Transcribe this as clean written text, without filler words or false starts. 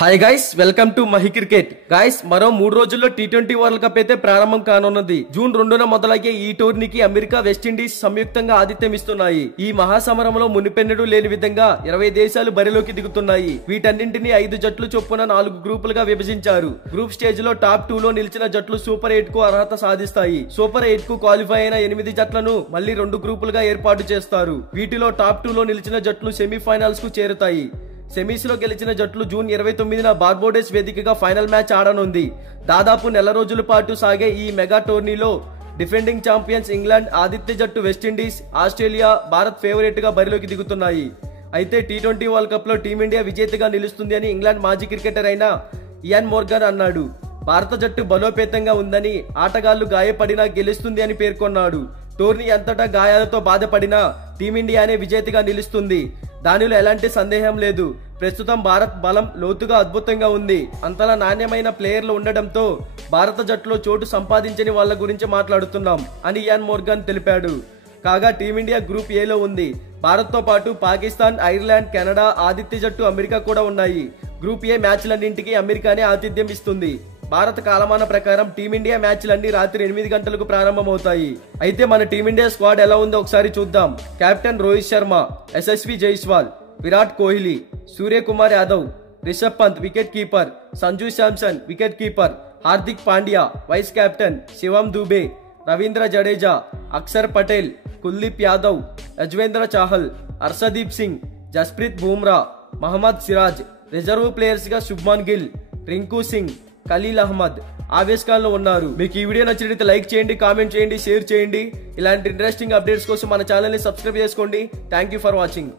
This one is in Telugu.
Hi guys, welcome to Mahi cricket. Guys, మరో 3 రోజుల్లో టీ20 వరల్డ్ కప్ అయితే ప్రారంభం కానున్నది. జూన్ 2న మొదలయ్యే ఈ టోర్నీకి అమెరికా, వెస్టిండీస్ సంయుక్తంగా ఆతిథ్యం ఇస్తున్నాయి. ఈ మహాసమరంలో మునిపెన్నడూ లేని విధంగా 20 దేశాలు బరిలోకి దిగుతున్నాయి. వీటన్నింటినీ 5 జట్లు చొప్పున 4 గ్రూపులుగా విభజించారు. గ్రూప్ స్టేజ్ లో టాప్ 2 లో నిలిచిన జట్లు సూపర్ 8 కు అర్హత సాధిస్తాయి. సూపర్ 8 కు క్వాలిఫై అయిన 8 జట్లను మళ్లీ 2 గ్రూపులుగా ఏర్పాటు చేస్తారు. వీటిలో టాప్ 2 లో నిలిచిన జట్లు సెమీఫైనల్స్ కు చేరుతాయి. సెమీస్ లో గెలిచిన జట్లు జూన్ 29న బార్బోడెస్ వేదికగా ఫైనల్ మ్యాచ్ ఆడనుంది. దాదాపు నెల రోజుల పాటు సాగే ఈ మెగా టోర్నీలో డిఫెండింగ్ ఛాంపియన్స్ ఇంగ్లాండ్, ఆతిథ్య జట్టు వెస్టిండీస్, ఆస్ట్రేలియా, భారత్ ఫేవరెట్ గా బరిలోకి దిగుతున్నాయి. అయితే టీ20 వరల్డ్ కప్ లో టీమిండియా విజేతగా నిలుస్తుంది అని ఇంగ్లాండ్ మాజీ క్రికెటర్ అయిన ఇయాన్ మోర్గన్ అన్నాడు. భారత జట్టు బలోపేతంగా ఉందని, ఆటగాళ్లు గాయపడినా గెలుస్తుంది అని పేర్కొన్నాడు. టోర్నీ అంతటా గాయాలతో బాధపడినా టీమిండియానే విజేతగా నిలుస్తుంది. దానిలో ఎలాంటి సందేహం లేదు. ప్రస్తుతం భారత్ బలం లోతుగా అద్భుతంగా ఉంది. అంతలా నాణ్యమైన ప్లేయర్లు ఉండడంతో భారత జట్టులో చోటు సంపాదించని వాళ్ళ గురించి మాట్లాడుతున్నాం అని ఇయాన్ మోర్గన్ తెలిపాడు. కాగా టీమిండియా గ్రూప్ ఏలో ఉంది. భారత్ తో పాటు పాకిస్తాన్, ఐర్లాండ్, కెనడా, ఆతిథ్య జట్టు అమెరికా కూడా ఉన్నాయి. గ్రూప్ ఏ మ్యాచ్లన్నింటికి అమెరికానే ఆతిథ్యం ఇస్తుంది. భారత కాలమాన ప్రకారం టీమిండియా మ్యాచ్లన్నీ రాత్రి 8 గంటలకు ప్రారంభమవుతాయి. అయితే మన టీమిండియా స్క్వాడ్ ఎలా ఉందో ఒకసారి చూద్దాం. Captain Rohit Sharma, Yashasvi Jaiswal, Virat Kohli, Suryakumar Yadav, Rishabh Pant wicket keeper, Sanju Samson wicket keeper, Hardik Pandya vice captain, Shivam Dube, Ravindra Jadeja, Axar Patel, Kuldeep Yadav, Yuzvendra Chahal, Harshdeep Singh, Jasprit Bumrah, Mohammed Siraj. Reserve players గా శుభ్మన్ గిల్, రింకు సింగ్, ఖలీల్ అహ్మద్ ఆవేశకాల్లో ఉన్నారు. మీకు ఈ వీడియో నచ్చినట్లయితే లైక్ చేయండి, కామెంట్ చేయండి, షేర్ చేయండి. ఇలాంటి ఇంట్రెస్టింగ్ అప్డేట్స్ కోసం మన ఛానల్ ని సబ్స్క్రైబ్ చేసుకోండి. Thank you for watching.